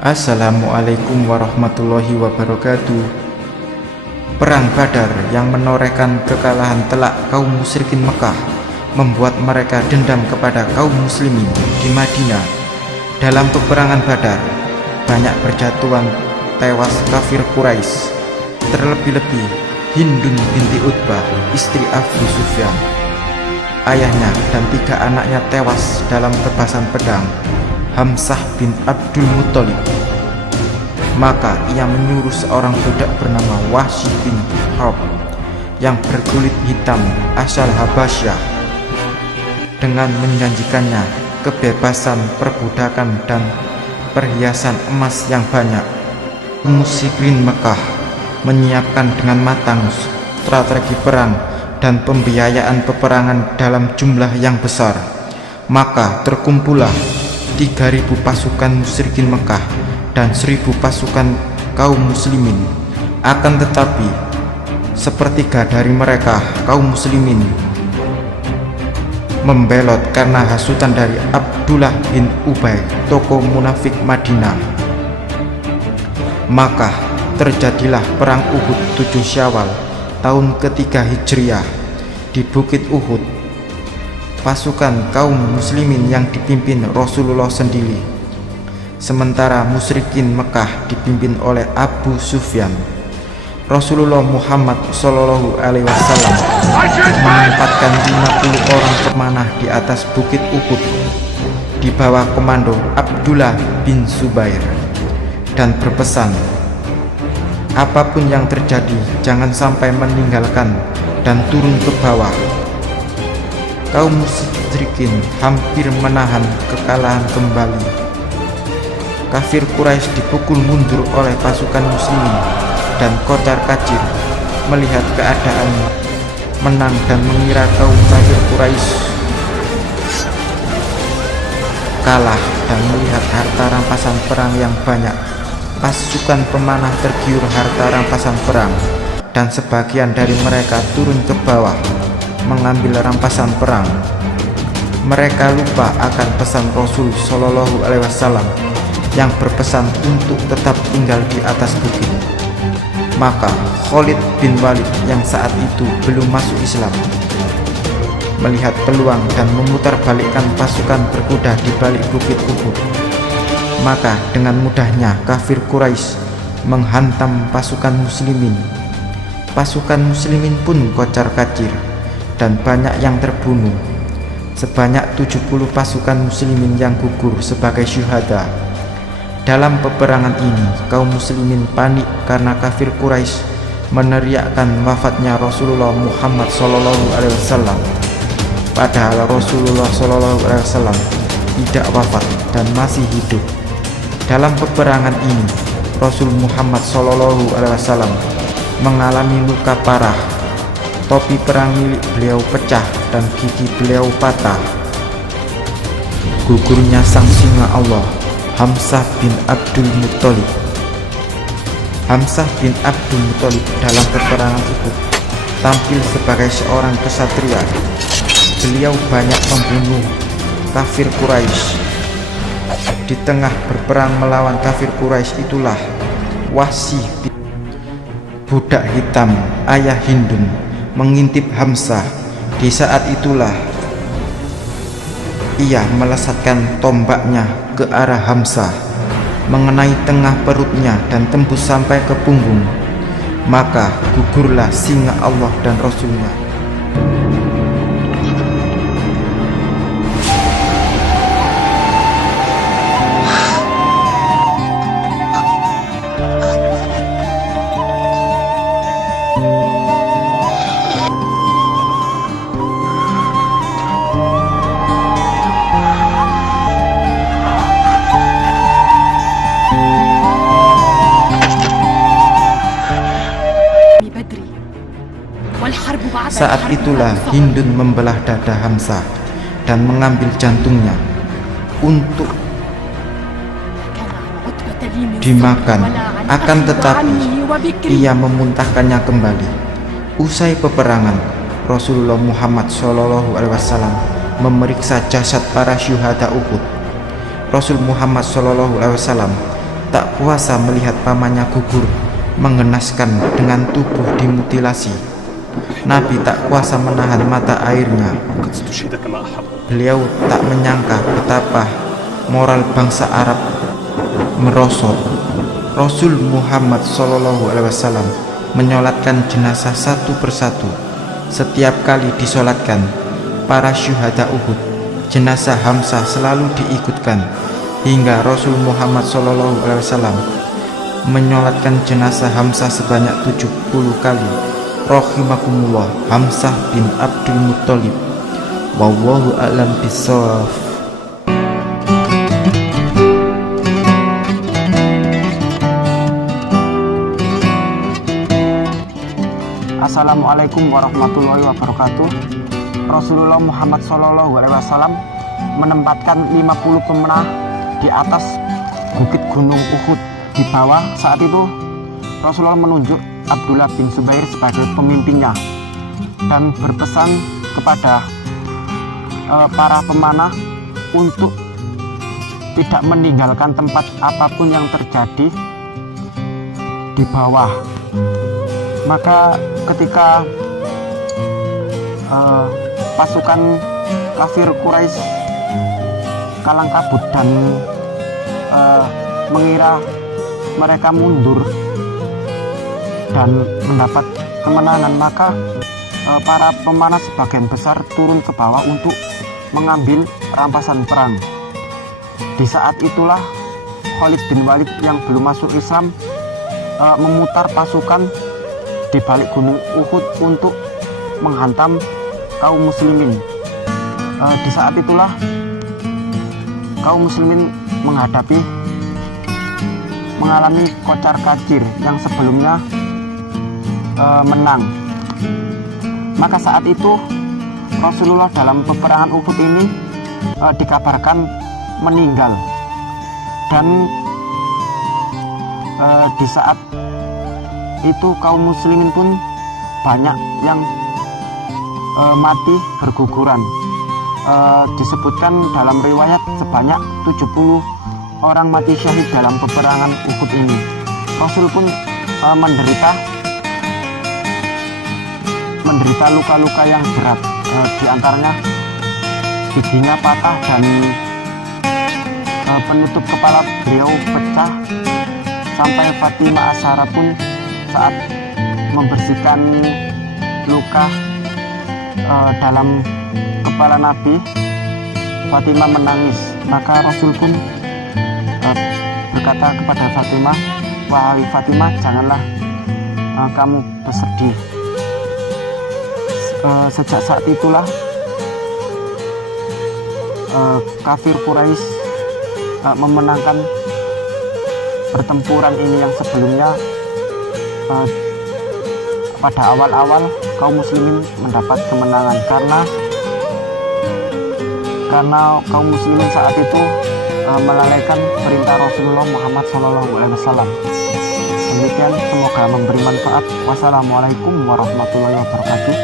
Assalamualaikum warahmatullahi wabarakatuh. Perang Badar yang menorehkan kekalahan telak kaum musyrikin Mekah membuat mereka dendam kepada kaum muslimin di Madinah. Dalam peperangan Badar, banyak berjatuhan tewas kafir Quraisy, terlebih-lebih Hindun binti Utbah, istri Abu Sufyan. Ayahnya dan 3 anaknya tewas dalam tebasan pedang Hamzah bin Abdul Muthalib. Maka ia menyuruh seorang budak bernama Wahsy bin Harb yang berkulit hitam asal Habasyah dengan menjanjikannya kebebasan, perbudakan, dan perhiasan emas yang banyak. Musyrikin Mekah menyiapkan dengan matang strategi perang dan pembiayaan peperangan dalam jumlah yang besar. Maka terkumpullah 3.000 pasukan musyrikin Mekah dan 1.000 pasukan kaum muslimin. Akan tetapi sepertiga dari mereka kaum muslimin membelot karena hasutan dari Abdullah bin Ubay, tokoh munafik Madinah. Maka terjadilah perang Uhud 7 Syawal tahun ketiga Hijriah di Bukit Uhud. Pasukan kaum muslimin yang dipimpin Rasulullah sendiri, sementara musyrikin Mekah dipimpin oleh Abu Sufyan. Rasulullah Muhammad SAW menempatkan 50 orang pemanah di atas Bukit Uhud di bawah komando Abdullah bin Zubair dan berpesan, apapun yang terjadi jangan sampai meninggalkan dan turun ke bawah. Kaum musyrikin hampir menahan kekalahan kembali. Kafir Quraisy dipukul mundur oleh pasukan muslimin dan kocar-kacir melihat keadaan menang dan mengira kaum kafir Quraisy kalah, dan melihat harta rampasan perang yang banyak. Pasukan pemanah tergiur harta rampasan perang dan sebagian dari mereka turun ke bawah mengambil rampasan perang. Mereka lupa akan pesan Rasul Shallallahu Alaihi Wasallam yang berpesan untuk tetap tinggal di atas bukit. Maka Khalid bin Walid yang saat itu belum masuk Islam melihat peluang dan memutarbalikkan pasukan berkuda di balik bukit Uhud. Maka dengan mudahnya kafir Quraisy menghantam pasukan muslimin. Pasukan muslimin pun kocar-kacir dan banyak yang terbunuh. Sebanyak 70 pasukan muslimin yang gugur sebagai syuhada. Dalam peperangan ini kaum muslimin panik karena kafir Quraisy meneriakkan wafatnya Rasulullah Muhammad SAW. Padahal Rasulullah SAW tidak wafat dan masih hidup. Dalam peperangan ini Rasul Muhammad SAW mengalami luka parah. Topi perang milik beliau pecah dan gigi beliau patah. Gugurnya sang singa Allah, Hamzah bin Abdul Muthalib. Hamzah bin Abdul Muthalib dalam peperangan itu tampil sebagai seorang kesatria. Beliau banyak membunuh kafir Quraisy. Di tengah berperang melawan kafir Quraisy itulah Wahsy bin budak hitam ayah Hindun mengintip Hamzah. Di saat itulah ia melesatkan tombaknya ke arah Hamzah, mengenai tengah perutnya dan tembus sampai ke punggung. Maka gugurlah singa Allah dan Rasulnya. Saat itulah Hindun membelah dada Hamzah dan mengambil jantungnya untuk dimakan. Akan tetapi ia memuntahkannya kembali. Usai peperangan, Rasulullah Muhammad SAW memeriksa jasad para syuhada Uhud. Rasul Muhammad SAW tak kuasa melihat pamannya gugur mengenaskan dengan tubuh dimutilasi. Nabi tak kuasa menahan mata airnya. Beliau tak menyangka betapa moral bangsa Arab merosot. Rasul Muhammad SAW menyolatkan jenazah satu persatu. Setiap kali disolatkan para syuhada Uhud, jenazah Hamzah selalu diikutkan, hingga Rasul Muhammad SAW menyolatkan jenazah Hamzah sebanyak 70 kali. Rahimakumullah, Hamzah bin Abdul Muttalib. Wallahu a'lam bishawab. Assalamualaikum warahmatullahi wabarakatuh. Rasulullah Muhammad SAW menempatkan 50 pemanah di atas bukit gunung Uhud. Di bawah saat itu Rasulullah menunjuk Abdullah bin Zubair sebagai pemimpinnya dan berpesan kepada para pemanah untuk tidak meninggalkan tempat apapun yang terjadi di bawah. Maka ketika pasukan kafir Quraisy kalang kabut dan mengira mereka mundur dan mendapat kemenangan, maka para pemanah sebagian besar turun ke bawah untuk mengambil rampasan perang. Di saat itulah Khalid bin Walid yang belum masuk Islam memutar pasukan di balik gunung Uhud untuk menghantam kaum muslimin. Di saat itulah kaum muslimin mengalami kocar kacir yang sebelumnya menang. Maka saat itu Rasulullah dalam peperangan Uhud ini dikabarkan meninggal, dan di saat itu kaum muslimin pun banyak yang mati berguguran. Disebutkan dalam riwayat sebanyak 70 orang mati syahid dalam peperangan Uhud ini. Rasul pun menderita luka-luka yang berat, di antaranya giginya patah dan penutup kepala beliau pecah, sampai Fatimah As-Zahra pun saat membersihkan luka dalam kepala Nabi, Fatimah menangis. Maka Rasul pun berkata kepada Fatimah, "Wahai Fatimah, janganlah kamu bersedih." Sejak saat itulah kafir Quraisy memenangkan pertempuran ini yang sebelumnya pada awal-awal kaum muslimin mendapat kemenangan karena kaum muslimin saat itu melalaikan perintah Rasulullah Muhammad SAW. Demikian, semoga memberi manfaat. Wassalamualaikum warahmatullahi wabarakatuh.